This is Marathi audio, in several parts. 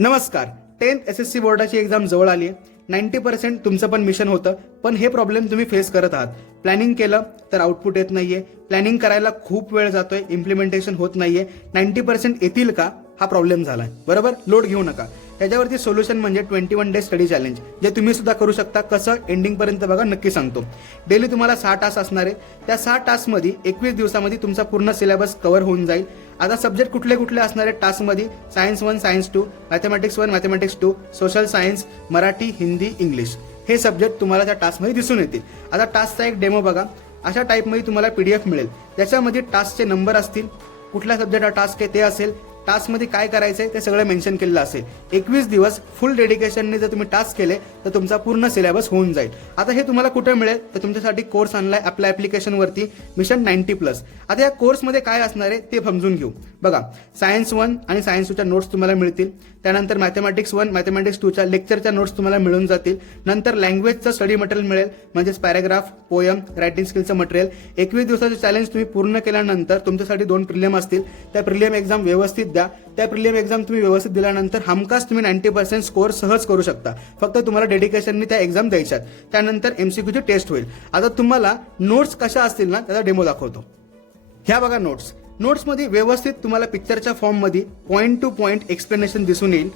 नमस्कार. 10th SSC बोर्डाची एक्झाम जवळ आली आहे. 90% तुमचं पण मिशन होतं, पण हे प्रॉब्लेम तुम्ही फेस करत आहात. प्लॅनिंग केलं तर आउटपुट येत नाहीये, प्लॅनिंग करायला खूप वेळ जातोय, इम्प्लिमेंटेशन होत नाहीये. 90% येतील का हा प्रॉब्लेम झालाय. बरोबर, लोड घेऊ नका. त्याच्यावरती सोल्युशन म्हणजे 21 डे स्टडी चॅलेंज, जे तुम्ही सुद्धा करू शकता. कसं, एंडिंग पर्यंत बघा, नक्की सांगतो. डेली तुम्हाला 6 टास्क असणार आहे. त्या 6 टास्कमध्ये 21 दिवसामध्ये तुमचा पूर्ण सिलेबस कव्हर होऊन जाईल. आता सब्जेक्ट कुठले कुठले असणार आहेत टास्कमध्ये? Science 1, science 2, mathematics 1, mathematics 2, social science, Marathi, Hindi, English, हे सब्जेक्ट तुम्हाला त्या टास्कमध्ये दिसून येतील. आता टास्कचा एक डेमो बघा. अशा टाईपमध्ये तुम्हाला PDF मिळेल. त्याच्यामध्ये टास्कचे नंबर असतील, कुठल्या सब्जेक्ट हा टास्क आहे ते असेल, टास्कमध्ये काय करायचंय ते सगळं मेन्शन केलेलं असेल. 21 दिवस फुल डेडिकेशनने जर तुम्ही टास्क केले तर तुमचा पूर्ण सिलेबस होऊन जाईल. आता हे तुम्हाला कुठे मिळेल तर तुमच्यासाठी कोर्स आणलाय आपल्या ॲप्लिकेशनवरती, मिशन 90+. आता या कोर्समध्ये काय असणार आहे ते समजून घेऊ. बघा, सायन्स 1 आणि सायन्स 2च्या नोट्स तुम्हाला मिळतील. त्यानंतर मॅथमॅटिक्स 1, मॅथमॅटिक्स 2च्या लेक्चरच्या नोट्स तुम्हाला मिळून जातील. नंतर लँग्वेजचं स्टडी मटेरियल मिळेल, म्हणजेच पॅराग्राफ, पोयम, रायटिंग स्किलचं मटेरियल. 21 दिवसाचं चॅलेंज तुम्ही पूर्ण केल्यानंतर तुमच्यासाठी 2 प्रिलियम असतील. त्या प्रिलियम एक्झाम व्यवस्थित द्या. त्या प्रिलियम एक्झाम तुम्ही व्यवस्थित दिल्यानंतर हमखास तुम्ही 90% स्कोअर सहज करू शकता. फक्त तुम्हाला डेडिकेशननी त्या एक्झाम द्यायच्यात. त्यानंतर MCQची टेस्ट होईल. आता तुम्हाला नोट्स कशा असतील ना, त्याचा डेमो दाखवतो. ह्या बघा नोट्स. नोट्समध्ये व्यवस्थित तुम्हाला पिक्चरच्या फॉर्ममध्ये पॉईंट टू पॉईंट एक्सप्लेनेशन दिसून येईल,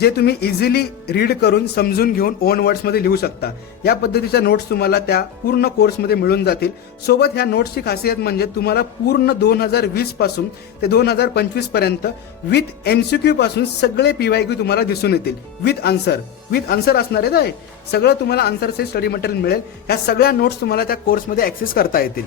जे तुम्ही इझिली रीड करून समजून घेऊन ओन वर्ड्समध्ये लिहू शकता. या पद्धतीच्या नोट्स तुम्हाला त्या पूर्ण कोर्समध्ये मिळून जातील. सोबत ह्या नोट्सची खासियत म्हणजे तुम्हाला पूर्ण 2020 पासून ते 2025 पर्यंत विथ MCQ पासून सगळे PYQ तुम्हाला दिसून येतील. विथ आन्सर असणार आहे काय, सगळं तुम्हाला आन्सरचे स्टडी मटेरियल मिळेल. ह्या सगळ्या नोट्स तुम्हाला त्या कोर्समध्ये ऍक्सेस करता येतील.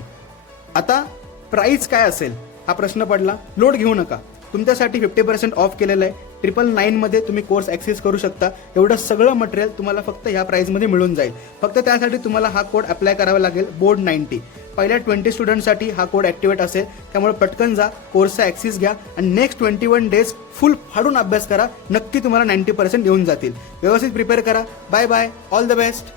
आता प्राइस काय असेल हा प्रश्न पडला. लोड घेऊ नका, तुमच्यासाठी 50% ऑफ केलेलं आहे. 999 मध्ये तुम्ही कोर्स ऍक्सेस करू शकता. एवढं सगळं मटेरियल तुम्हाला फक्त ह्या प्राइसमध्ये मिळून जाईल. फक्त त्यासाठी तुम्हाला हा कोड अप्लाय करावा लागेल, बोर्ड 90. पहिल्या 20 स्टुडंटसाठी हा कोड ऍक्टिव्हेट असेल. त्यामुळे पटकन जा, कोर्सचा ऍक्सेस घ्या आणि नेक्स्ट 21 डेज फुल फाडून अभ्यास करा. नक्की तुम्हाला 90% येऊन जातील. व्यवस्थित प्रिपेअर करा. Bye bye, all the best.